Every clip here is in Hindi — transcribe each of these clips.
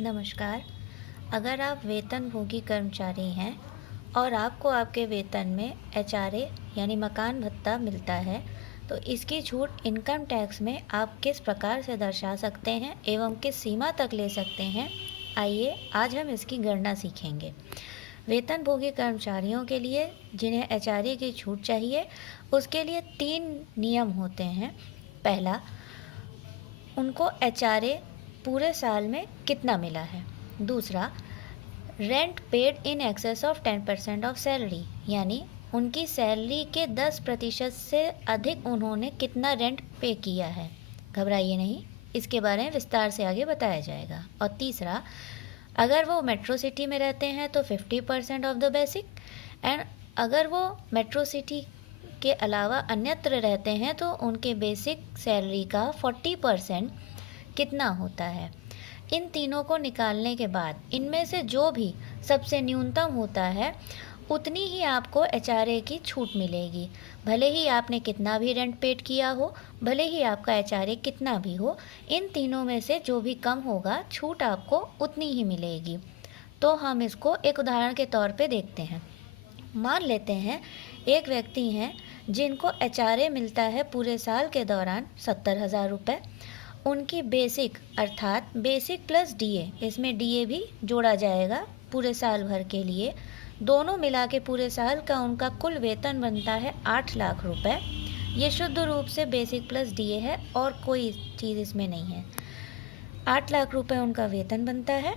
नमस्कार। अगर आप वेतनभोगी कर्मचारी हैं और आपको आपके वेतन में एचआरए यानी मकान भत्ता मिलता है, तो इसकी छूट इनकम टैक्स में आप किस प्रकार से दर्शा सकते हैं एवं किस सीमा तक ले सकते हैं, आइए आज हम इसकी गणना सीखेंगे। वेतनभोगी कर्मचारियों के लिए जिन्हें एचआरए की छूट चाहिए, उसके लिए 3 नियम होते हैं। पहला, उनको एचआरए पूरे साल में कितना मिला है। दूसरा, rent paid in excess of 10% of salary, यानी उनकी सैलरी के 10% से अधिक उन्होंने कितना रेंट पे किया है। घबराइए नहीं, इसके बारे में विस्तार से आगे बताया जाएगा। और तीसरा, अगर वो मेट्रो सिटी में रहते हैं तो 50% ऑफ द बेसिक, एंड अगर वो मेट्रो सिटी के अलावा अन्यत्र रहते हैं तो उनके बेसिक सैलरी का 40% कितना होता है। इन तीनों को निकालने के बाद इनमें से जो भी सबसे न्यूनतम होता है, उतनी ही आपको एचआरए की छूट मिलेगी। भले ही आपने कितना भी रेंट पेड किया हो, भले ही आपका एचआरए कितना भी हो, इन तीनों में से जो भी कम होगा, छूट आपको उतनी ही मिलेगी। तो हम इसको एक उदाहरण के तौर पे देखते हैं। मान लेते हैं एक व्यक्ति हैं जिनको एचआरए मिलता है पूरे साल के दौरान 70,000 रुपये। उनकी बेसिक अर्थात बेसिक प्लस डीए, इसमें डीए भी जोड़ा जाएगा पूरे साल भर के लिए, दोनों मिला के पूरे साल का उनका कुल वेतन बनता है 8 लाख रुपए। ये शुद्ध रूप से बेसिक प्लस डीए है और कोई चीज़ इसमें नहीं है। 8 लाख रुपए उनका वेतन बनता है।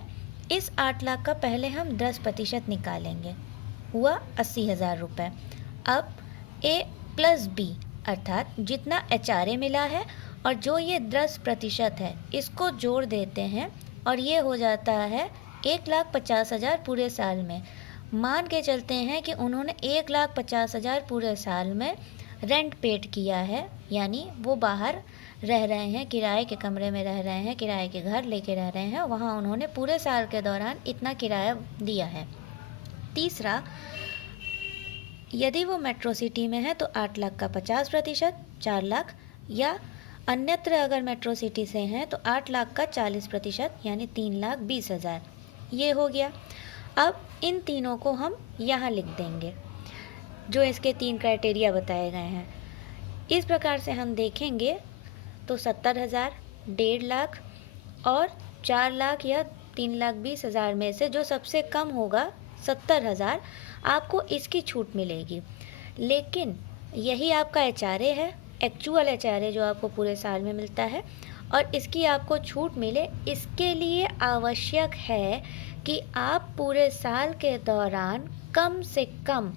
इस 8 लाख का पहले हम 10% निकालेंगे, हुआ 80,000 रुपये। अब ए प्लस बी अर्थात जितना एचआरए मिला है और जो ये 10% है, इसको जोड़ देते हैं और ये हो जाता है 1,50,000 पूरे साल में। मान के चलते हैं कि उन्होंने 1,50,000 पूरे साल में रेंट पेड किया है, यानी वो बाहर रह रहे हैं, किराए के कमरे में रह रहे हैं, किराए के घर लेके रह रहे हैं, वहाँ उन्होंने पूरे साल के दौरान इतना किराया दिया है। तीसरा, यदि वो मेट्रो सिटी में है तो 8 लाख का 50%, 4 लाख, या अन्यत्र अगर मेट्रो सिटी से हैं तो 8 लाख का 40%, यानी 3,20,000। ये हो गया। अब इन तीनों को हम यहाँ लिख देंगे, जो इसके 3 क्राइटेरिया बताए गए हैं। इस प्रकार से हम देखेंगे तो 70,000, 1.5 लाख और 4 लाख या 3,20,000 में से जो सबसे कम होगा 70,000, आपको इसकी छूट मिलेगी। लेकिन यही आपका एचआरए है, एक्चुअल एचआरए जो आपको पूरे साल में मिलता है, और इसकी आपको छूट मिले, इसके लिए आवश्यक है कि आप पूरे साल के दौरान कम से कम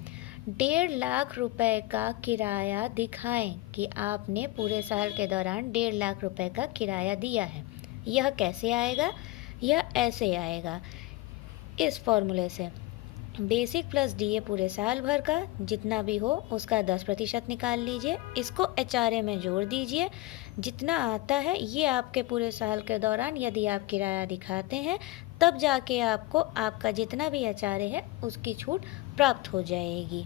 1.5 लाख रुपए का किराया दिखाएं कि आपने पूरे साल के दौरान 1.5 लाख रुपए का किराया दिया है। यह कैसे आएगा? यह ऐसे आएगा, इस फॉर्मूले से। बेसिक प्लस डीए पूरे साल भर का जितना भी हो उसका 10% निकाल लीजिए, इसको एचआरए में जोड़ दीजिए, जितना आता है ये आपके पूरे साल के दौरान यदि आप किराया दिखाते हैं, तब जाके आपको आपका जितना भी एचआरए है उसकी छूट प्राप्त हो जाएगी।